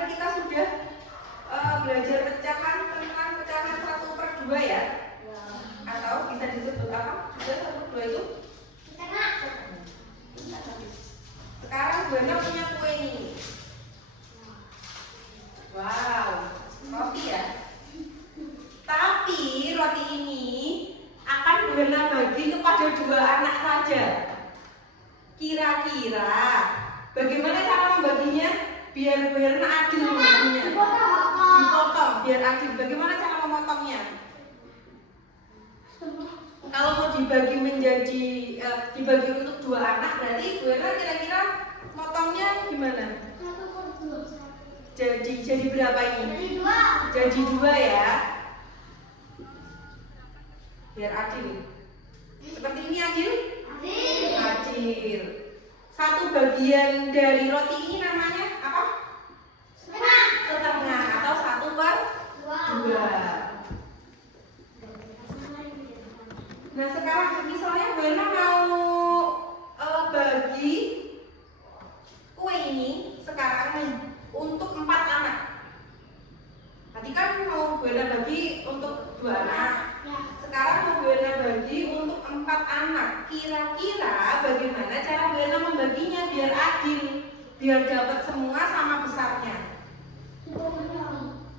kemarin kita sudah belajar pecahan tentang pecahan 1/2 ya? Atau bisa disebut apa? Juga 1/2 itu? Sekarang Buana punya kue ini. Wow, roti ya? Tapi roti ini akan Buana bagi kepada 2 anak saja. Kira-kira bagaimana cara membaginya? Biar Buana adil membaginya. Dipotong biar adil. Bagaimana cara memotongnya? Kalau mau dibagi menjadi dibagi untuk 2 anak, berarti Buana kira-kira motongnya gimana? Jadi berapa ini? Jadi 2 ya. Biar adil. Seperti ini adil? Adil. 1 bagian dari roti ini namanya apa? Setengah atau 1/2. Nah sekarang misalnya Buana mau bagi kue ini sekarang untuk 4 anak. Tadi kan mau Buana bagi untuk 2 anak. Sekarang mau Buana bagi untuk 4 anak. Kira-kira bagaimana cara Buana membaginya biar adil, biar dapat semua sama besarnya?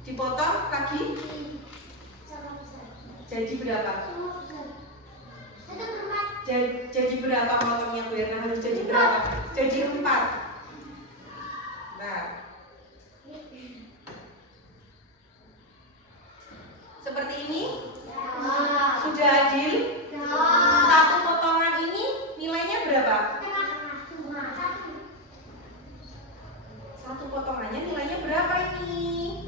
Dipotong lagi? Jadi berapa? Jadi berapa motongnya Buana harus jadi berapa? Jadi 4. Nah, seperti ini? Sudah adil? 1 potongan ini nilainya berapa? 1 potongannya nilainya berapa ini?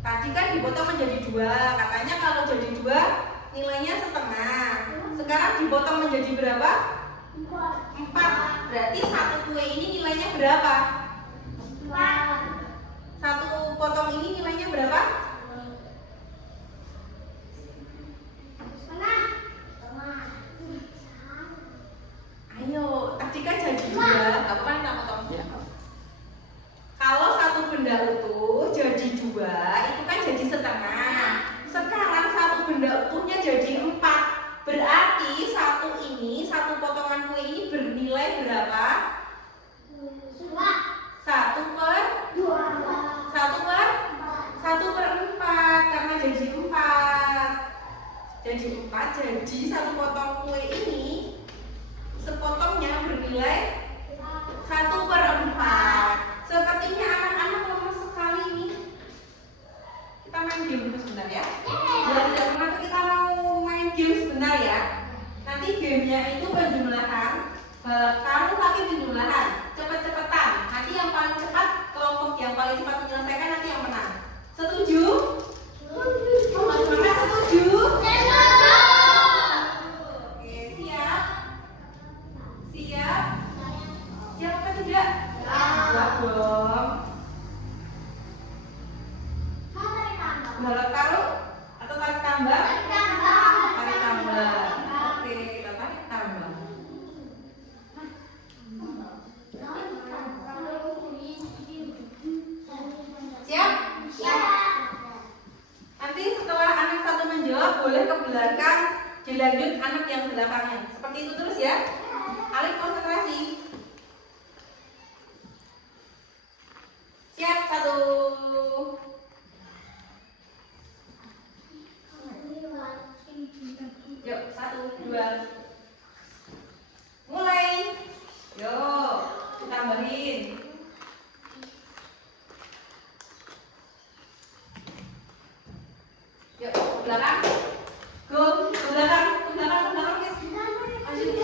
Tadi kan dipotong menjadi 2. Katanya kalau jadi 2 nilainya setengah. Sekarang dipotong menjadi berapa? 4. Berarti 1 kue ini nilainya berapa? 1 potong ini nilainya berapa? Ayo, tadi kan jadi 2. Kamu kan tak potongnya. Kalau 1 benda utuh jadi 2, itu kan jadi setengah. Sekarang 1 benda utuhnya jadi 4. Berarti 1 potongan kue ini bernilai berapa? 1/4 karena jadi 4. Jadi 4, jadi 1 potong kue ini sepotongnya bernilai 1/4. Sepertinya anak-anak lemas sekali ini. Kita main game dulu sebentar ya. Biar tidak pernah kita mau main game sebentar ya. Nanti gamenya itu penjumlahan. Kamu pakai penjumlahan, cepet-cepetan. Nanti yang paling cepat, kelompok yang paling cepat menyelesaikan nanti yang menang. Setuju? Teman-teman setuju? Oke, siap? Siap? Siap apa tidak? Siap dong. Balap karung atau tarik tambang? Tarik tambang. Oke, kita tarik tambang. Siap? Nanti setelah anak 1 menjawab, boleh ke belakang, dilanjut anak yang belakangnya. Seperti itu terus ya. Alif konsentrasi. Siap? 1. Yuk, 1, 2. Mulai. Yuk, tambahin. Yuk, ke belakang. Go, ke belakang, ke belakang, ke belakang. Lanjut.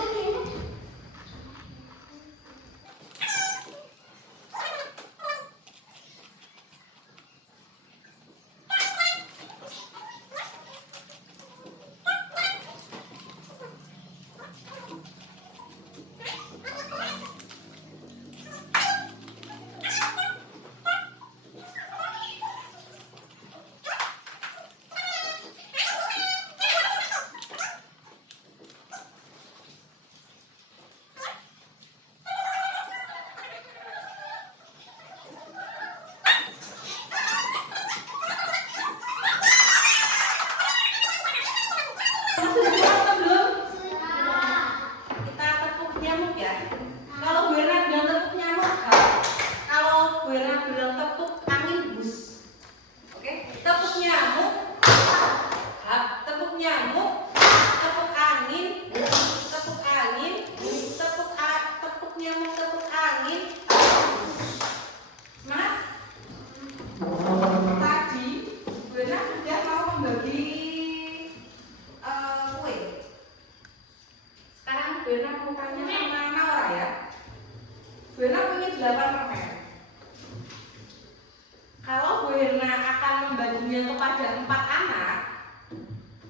baginya kepada 4 anak,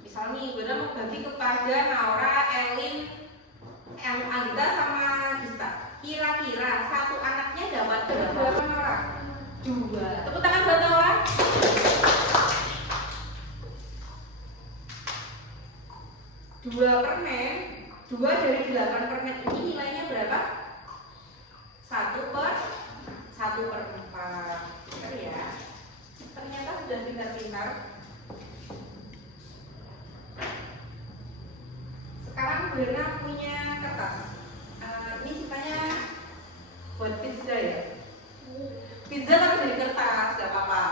misal nih Bu Ira membagi kepada Naura, Elin, Anggita sama Gista. Kira-kira satu anaknya dapat berapa Naura? 2. Tepuk tangan buat Naura. 2 permen, 2 dari 8 permen ini nilainya berapa? 1/4. Benar ya? Ternyata sudah pintar-pintar. Sekarang Bu Ira punya kertas. Ini ceritanya buat pizza ya. Pizza tapi dari kertas, gak apa-apa.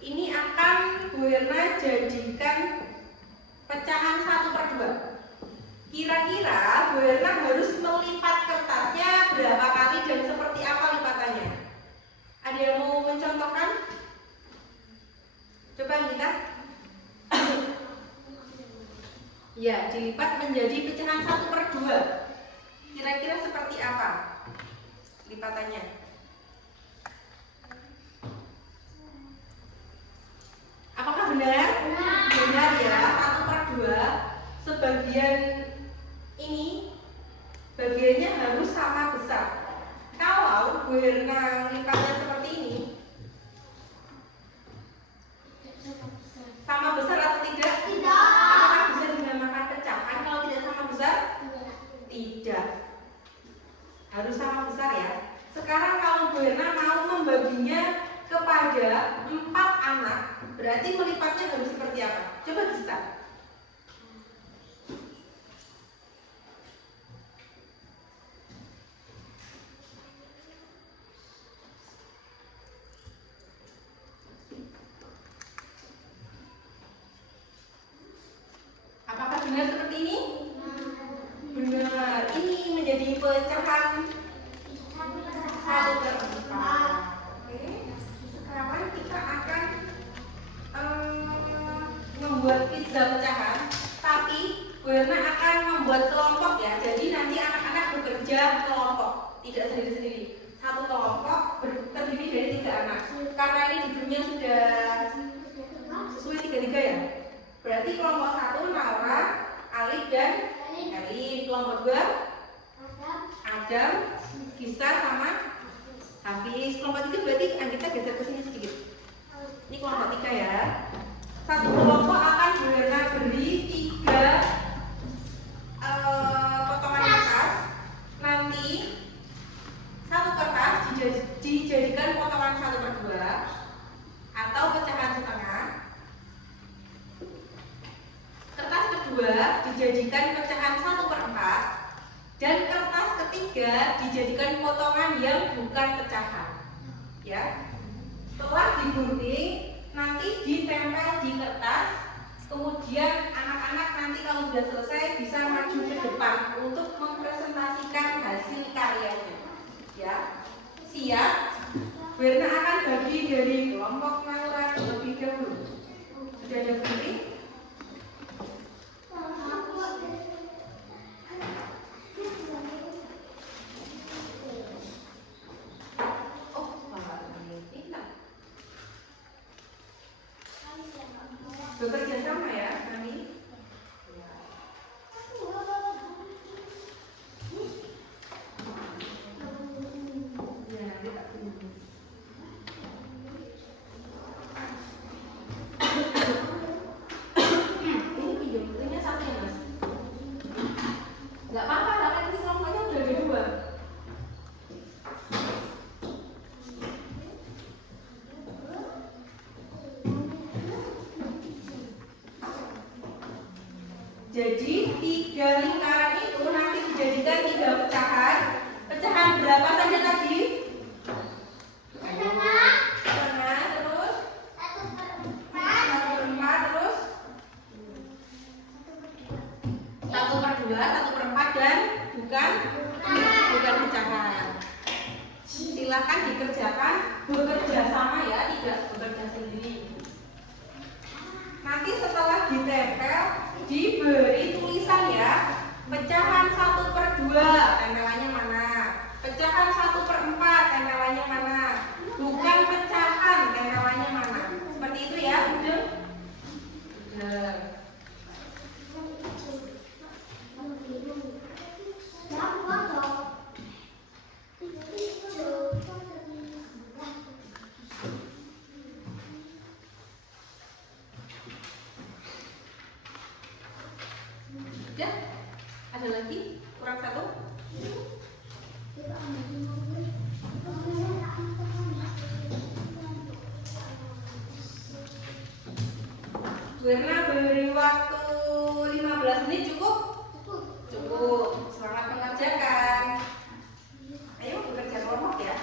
Ini akan Bu Ira jadikan pecahan 1/2. Kira-kira Bu Ira harus melipat kertasnya berapa kali dan seperti apa lipatannya? Ada yang mau mencontohkan? Coba kita. Ya, dilipat menjadi pecahan 1/2. Kira-kira seperti apa lipatannya? Apakah benar? Benar ya, 1/2. Sebagian ini bagiannya harus sama besar. Kalau Bu Ira lipatnya seperti ini, sama besar atau tidak? Tidak. Apakah bisa dinamakan pecahan kalau tidak sama besar? Tidak. Harus sama besar ya. Sekarang kalau Bu Ira mau membaginya kepada 4 anak, berarti melipatnya harus seperti apa? Coba Gista. Apakah benar seperti ini? Benar. Ini menjadi pecahan 1/4. Oke. Sekarang kita akan membuat pizza pecahan, tapi Bu Ira akan membuat kelompok ya. Jadi nanti anak-anak bekerja kelompok, tidak sendiri-sendiri. Satu kelompok terdiri dari 3 anak. Karena ini judulnya sudah sesuai 3-3 ya. Berarti kelompok 1 Naura, Ali dan Elin. Kelompok 2 Adam, Gista sama Hafiz. Kelompok 3 berarti Anggita geser ke sini sedikit. Ini kelompok 3 ya. Satu kelompok akan Bu Ira beri 3 potongan kertas. Nanti satu kertas dijadikan potongan 1/2 atau pecahan setengah. Kertas kedua dijadikan pecahan 1/4 dan kertas ketiga dijadikan potongan yang bukan pecahan. Ya. Setelah digunting, nanti ditempel di kertas. Kemudian anak-anak nanti kalau sudah selesai bisa maju ke depan untuk mempresentasikan hasil karyanya. Ya. Siap? Bu Ira akan bagi dari kelompok Naura terlebih dahulu. Sudah ada gunting? Bekerja sama ya nanti. Ya, nanti tak tunggu. Ini video fotonya satu ya Mas? Nggak apa-apa, karena ini kelompoknya udah ada 2. Jadi 3 lingkaran itu nanti dijadikan 3 pecahan. Pecahan berapa saja tadi? Setengah, terus 1/4, terus 1/2, 1/4 dan bukan pecahan. Silakan dikerjakan bekerja sama ya, tidak bekerja sendiri. Nanti setelah ditempel diberi tulisan ya, pecahan 1/2 tempelannya mana, pecahan lagi, kurang satu. Werna beri waktu 15 menit cukup? Cukup. Selamat mengerjakan. Ayo bekerja kelompok ya.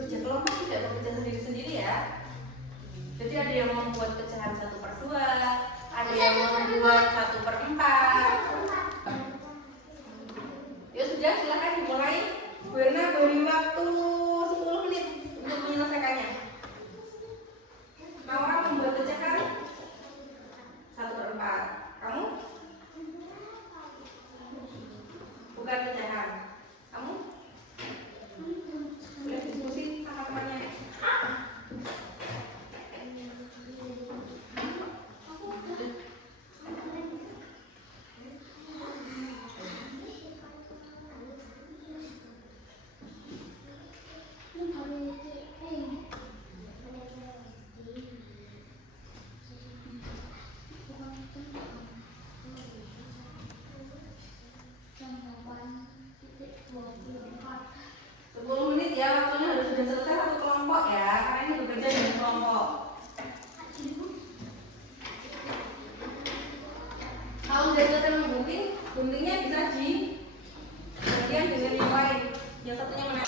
Kerja kelompok tidak bekerja sendiri-sendiri ya. Jadi ada yang membuat pecahan 1/2, ada yang membuat 1/4. Ya sudah, silakan dimulai. Werna beri waktu 10 menit untuk menyelesaikannya. Naura membuat pecahan 1/4. Kamu? Bukan pecahan. Kamu? Boleh diskusi sama temannya. Ya, waktunya harus sudah selesai satu kelompok ya, karena ini bekerja dengan kelompok. Kalau sudah selesai menggunting, guntingnya bisa di bagian dengan yang lain. Yang satunya mana?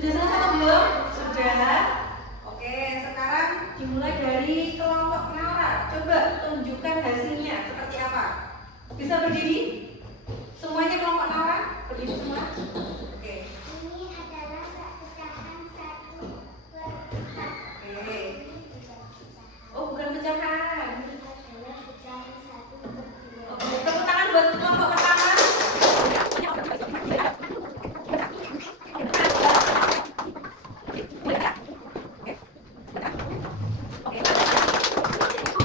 Sudah selesai atau belum? Sudah. Oke, sekarang dimulai dari kelompok Naura. Coba tunjukkan hasilnya seperti apa. Bisa berdiri? Semuanya kelompok Naura? Berdiri semua? Oke. Ini adalah pecahan 1/4. Oke. Oh, bukan pecahan. Adalah pecahan 1/2. Oke, tepuk tangan buat kelompok pertama.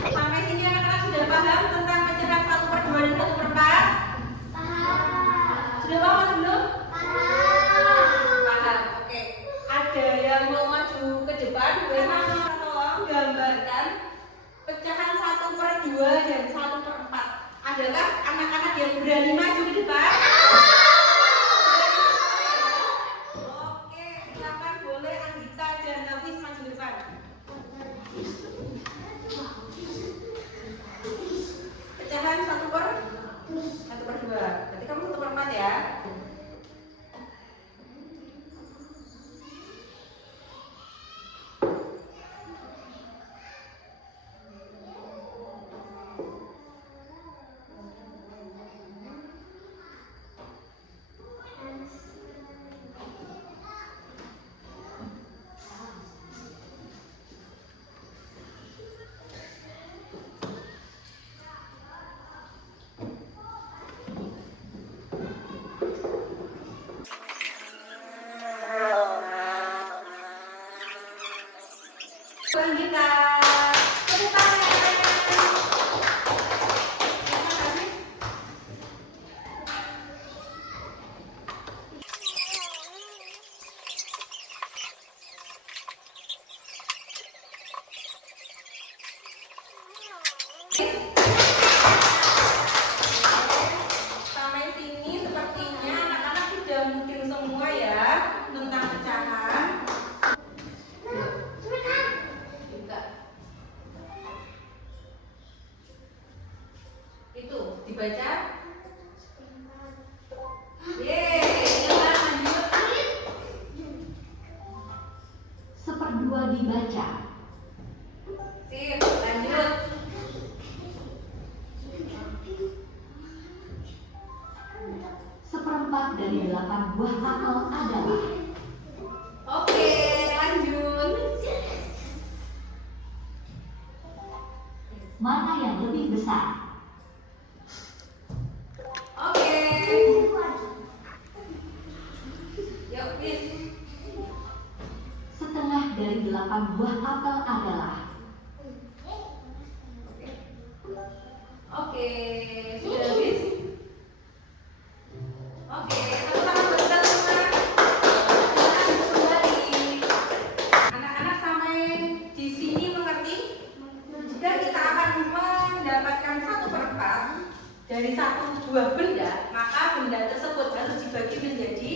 Sampai sini anak-anak sudah paham tentang pecahan 1/2 dan 1/4? Paham. Sudah paham atau belum? Paham. Paham. Oke. Ada yang mau maju ke depan? Bagaimana? Tolong gambarkan pecahan 1/2 dan 1/4. Adakah anak-anak yang berani maju ke depan? Oke, silakan boleh Anggita dan Nafis maju ke depan. Pecahan 1/2. Berarti kamu 1/4 ya. Anggita, tepuk tangan. Sampai sini sepertinya anak-anak sudah mudeng semua ya tentang pecahan. Juga. Itu dibaca. Yeay. 8 buah apel adalah? Oke, lanjut. Mana yang lebih besar? Oke. Yuk, Miss. Setengah dari 8 buah apel adalah? Oke, sudah habis? Oke, tepuk tangan buat kita semua. Silakan kembali. Anak-anak sampai di sini mengerti? Jika kita akan mendapatkan 1/4 dari satu buah benda, maka benda tersebut harus dibagi menjadi,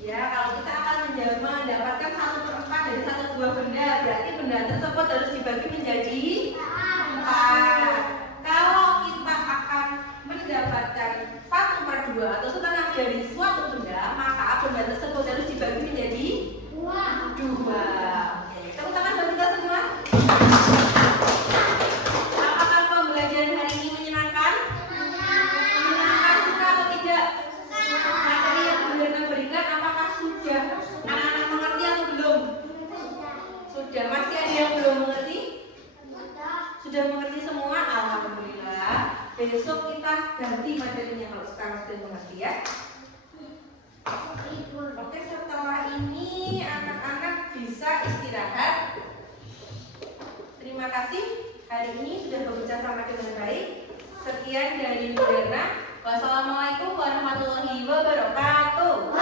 ya, kalau kita akan mendapatkan 1/4 dari satu buah benda, berarti benda tersebut harus dibagi menjadi 4. Kalau kita akan mendapatkan 1/2 atau setengah dari suatu benda, maka benda tersebut harus dibagi menjadi 2. Oke, tepuk tangan buat kita semua. Apakah pembelajaran hari ini menyenangkan? Menyenangkan, suka atau tidak? Materi yang Bunda berikan, apakah sudah anak-anak mengerti atau belum? Sudah, masih ada yang belum mengerti? Sudah mengerti semua? Alhamdulillah. Besok kita ganti materinya kalau sekarang sudah mengerti ya. Oke, setelah ini anak-anak bisa istirahat. Terima kasih. Hari ini sudah berbicara sama dengan baik. Sekian dari Bunda. Wassalamualaikum warahmatullahi wabarakatuh.